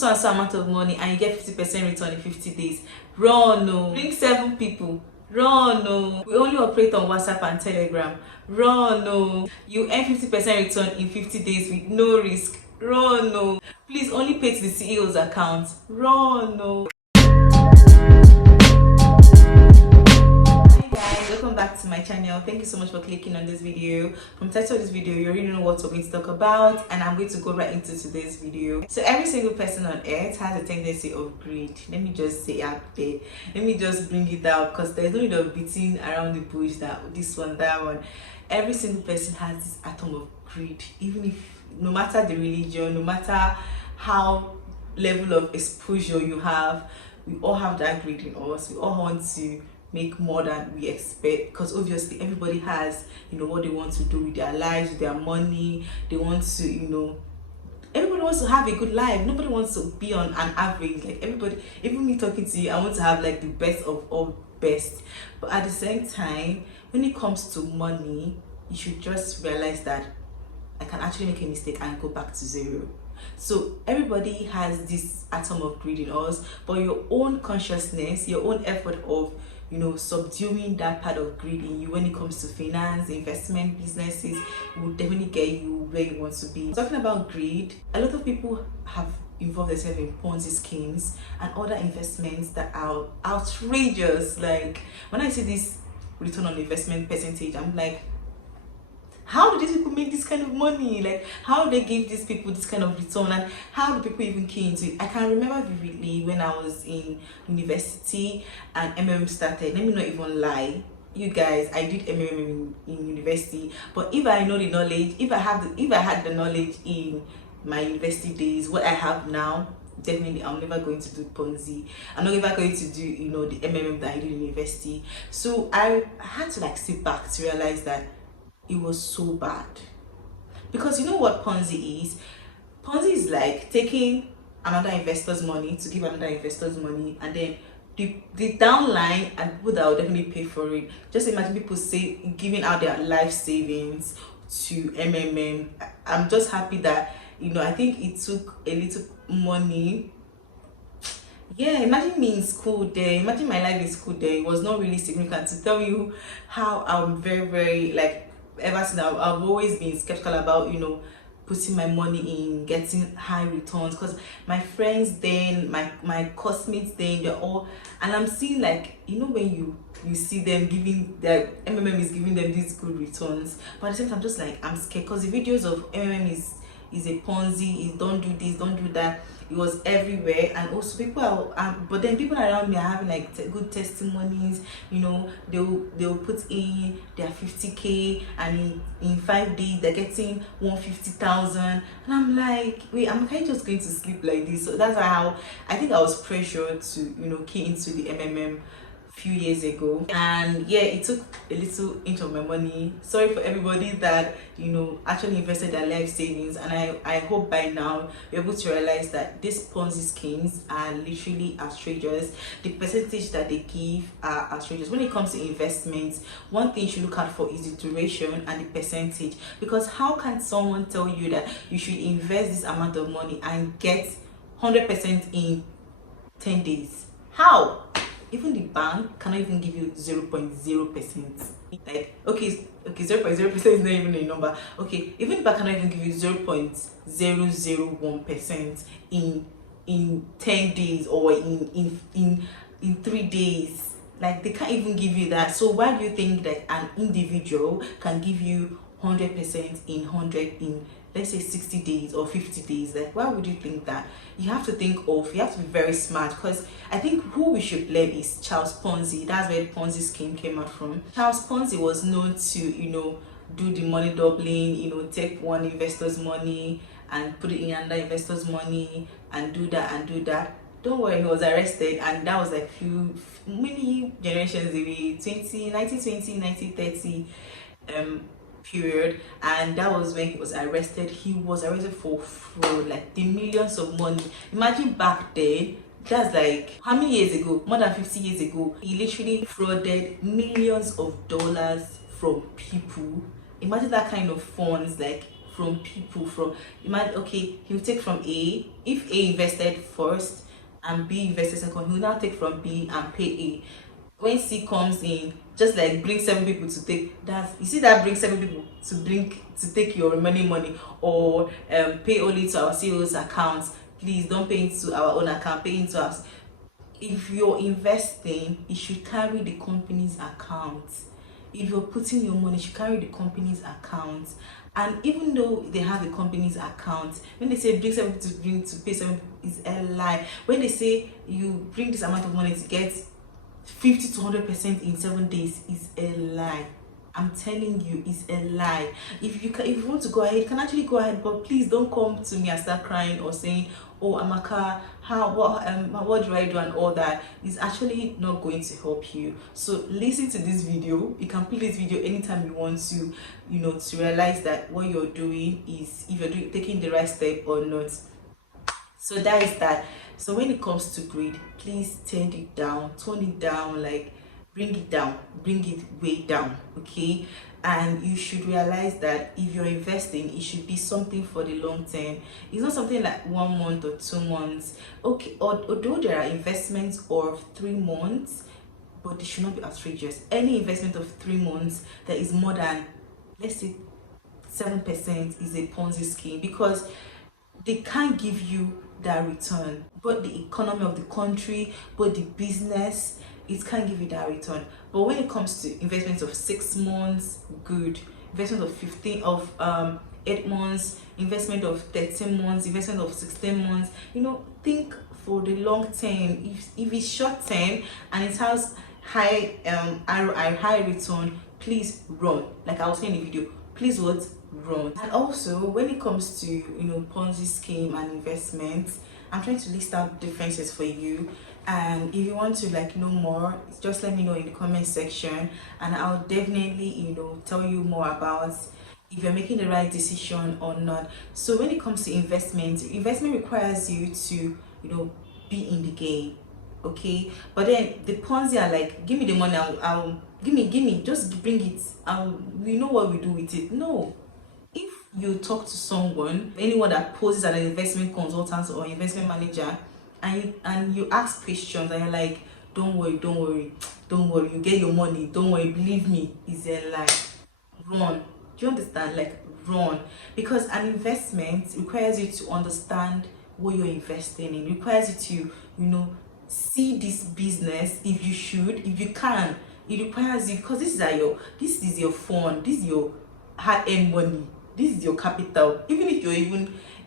so and so amount of money and you get 50% return in 50 days. Run, no. Bring 7 people. Run, no. We only operate on WhatsApp and Telegram. Run, no. You earn 50% return in 50 days with no risk. Run, no. Please only pay to the CEO's account. Run, no. Welcome back to my channel. Thank you so much for clicking on this video. From the title of this video, you already know what we're going to talk about, and I'm going to go right into today's video. So every single person on earth has a tendency of greed. Let me just say out there, let me just bring it out, because there's no need of beating around the bush that this one, that one. Every single person has this atom of greed, even if, no matter the religion, no matter how level of exposure you have, we all have that greed in us. We all want to make more than we expect, because obviously everybody has, what they want to do with their lives, with their money. They want to, everybody wants to have a good life. Nobody wants to be on an average. Like, everybody, even me talking to you, I want to have like the best of all best. But at the same time, when it comes to money, you should just realize that I can actually make a mistake and go back to zero. So everybody has this atom of greed in us, but your own consciousness, your own effort of subduing that part of greed in you when it comes to finance, investment, businesses, will definitely get you where you want to be. Talking about greed, a lot of people have involved themselves in PONZI schemes and other investments that are outrageous. Like, when I see this return on investment percentage, I'm like, how do these people make this kind of money? Like, how do they give these people this kind of return, and how do people even key into it? I can remember vividly when I was in university and MMM started. Let me not even lie, you guys, I did MMM in university. But if I know the knowledge, if I had the knowledge in my university days, what I have now, definitely I'm never going to do Ponzi. I'm not ever going to do the MMM that I did in university. So I had to sit back to realize that it was so bad. Because you know what Ponzi is? Ponzi is like taking another investor's money to give another investor's money, and then the downline and people that will definitely pay for it. Just imagine people giving out their life savings to MMM. I'm just happy that I think it took a little money. Yeah, imagine me in school there, imagine my life in school there. It was not really significant. To tell you how I'm very, very, ever since I've always been skeptical about putting my money in getting high returns, because my friends then, my classmates then, they're all, and I'm seeing when you see them giving, their MMM is giving them these good returns, but at the same time I'm just I'm scared, because the videos of MMM is a Ponzi, is don't do this, don't do that. It was everywhere, and also people are but then people around me are having good testimonies. They'll put in their 50k, and in 5 days they're getting 150,000, and I'm like, wait, am I just going to sleep like this? So that's how I think I was pressured to key into the MMM few years ago. And yeah, it took a little inch of my money. Sorry for everybody that actually invested their life savings, and I hope by now you're able to realize that these Ponzi schemes are literally outrageous. The percentage that they give are outrageous. When it comes to investments, one thing you should look out for is the duration and the percentage, because how can someone tell you that you should invest this amount of money and get 100% in 10 days? How? Even the bank cannot even give you 0.0%. Okay, 0.0% is not even a number. Okay, even the bank cannot even give you 0.001% in 10 days or in 3 days. They can't even give you that. So why do you think that an individual can give you 100% in let's say 60 days or 50 days? Why would you think that? You have to be very smart, because I think who we should blame is Charles Ponzi. That's where the PONZI scheme came out from. Charles Ponzi was known to do the money doubling, take one investor's money and put it in another investor's money, and do that. Don't worry, he was arrested, and that was many generations away, 1930 period, and that was when he was arrested. He was arrested for fraud, the millions of money. Imagine back then, that's how many years ago? More than 50 years ago. He literally frauded millions of dollars from people. Imagine that kind of funds, from people. From, imagine, okay, he'll take from A. If A invested first and B invested second, he'll now take from B and pay A. When C comes in, just like bring 7 people to take that, you see, that brings 7 people to take your remaining money, or pay only to our CEO's account. Please don't pay into our own account, pay into us. If you're investing, it should carry the company's account. If you're putting your money, it should carry the company's account. And even though they have the company's account, when they say bring 7 to pay 7, is a lie. When they say you bring this amount of money to get 50 to 100% in 7 days, is a lie. I'm telling you, it's a lie. If you want to go ahead, you can actually go ahead, but please don't come to me and start crying or saying, oh Amaka, what do I do, and all that. Is actually not going to help you. So listen to this video. You can play this video anytime you want to, to realize that what you're doing is, if you're taking the right step or not. So that is that. So when it comes to greed, please tone it down, like bring it down, bring it way down, okay? And you should realize that if you're investing, it should be something for the long term. It's not something like 1 month or 2 months, okay? Although there are investments of 3 months, but they should not be outrageous. Any investment of 3 months that is more than, let's say, 7% is a Ponzi scheme, because they can't give you that return. But the economy of the country, but the business, it can't give you that return. But when it comes to investments of 6 months, good. Investment of 8 months, investment of 13 months, investment of 16 months, think for the long term. If it's short term and it has high ROI, high return, please run. Like I was saying in the video, please what? Run. And also, when it comes to Ponzi scheme and investments, I'm trying to list out differences for you. And if you want to know more, just let me know in the comment section, and I'll definitely tell you more about if you're making the right decision or not. So when it comes to investment requires you to be in the game, okay? But then the Ponzi are like, give me the money, I'll give me, just bring it, we know what we do with it. No. If you talk to anyone that poses as an investment consultant or investment manager, and you ask questions and you're like, don't worry, you get your money, don't worry, believe me, is a lie, run. Do you understand? Like, run. Because an investment requires you to understand what you're investing in. It requires you to see this business, if you can. It requires you, because this is your fund, this is your hard-earned money, this is your capital. Even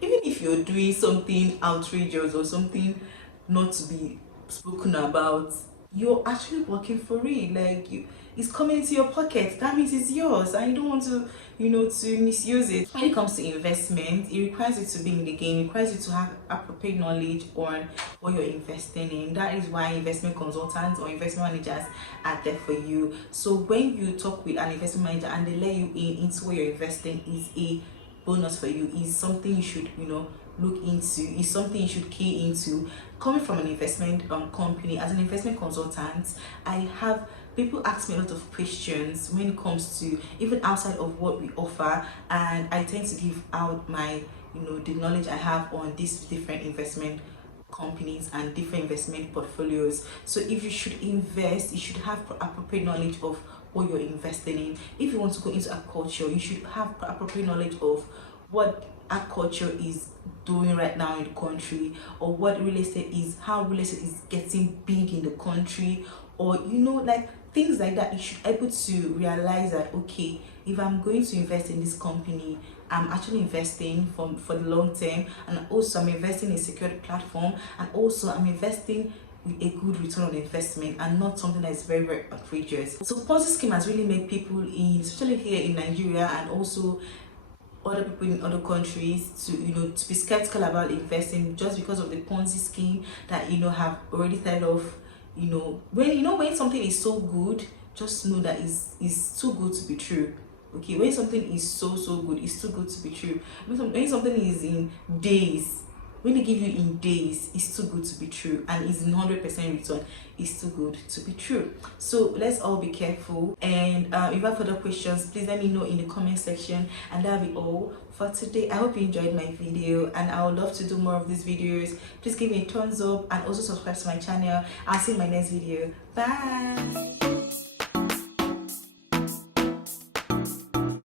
if you're doing something outrageous or something not to be spoken about, you're actually working for it. Like, it's coming into your pocket. That means it's yours, and you don't want to to misuse it. When it comes to investment, it requires you to be in the game. It requires you to have appropriate knowledge on what you're investing in. That is why investment consultants or investment managers are there for you. So when you talk with an investment manager and they let you into what you're investing, is a bonus for you, is something you should look into, is something you should key into. Coming from an investment company, as an investment consultant, I have people ask me a lot of questions when it comes to even outside of what we offer, and I tend to give out my the knowledge I have on these different investment companies and different investment portfolios. So if you should invest, you should have appropriate knowledge of what you're investing in. If you want to go into agriculture, you should have appropriate knowledge of what agriculture is doing right now in the country, or what real estate is, how real estate is getting big in the country, or like things like that. You should be able to realize that, okay, if I'm going to invest in this company, I'm actually investing for the long term, and also I'm investing in a secured platform, and also I'm investing with a good return on investment, and not something that is very, very outrageous. So Ponzi scheme has really made people especially here in Nigeria and also other people in other countries, to to be skeptical about investing, just because of the Ponzi scheme that have already started off. When something is so good, just know that it's too good to be true. Okay, when something is so good, it's too good to be true. When something is in days, when they give you in days, it's too good to be true, and it's in 100% return, it's too good to be true. So let's all be careful. And if you have further questions, please let me know in the comment section. And that'll be all for today. I hope you enjoyed my video, and I would love to do more of these videos. Please give me a thumbs up and also subscribe to my channel. I'll see you in my next video. Bye.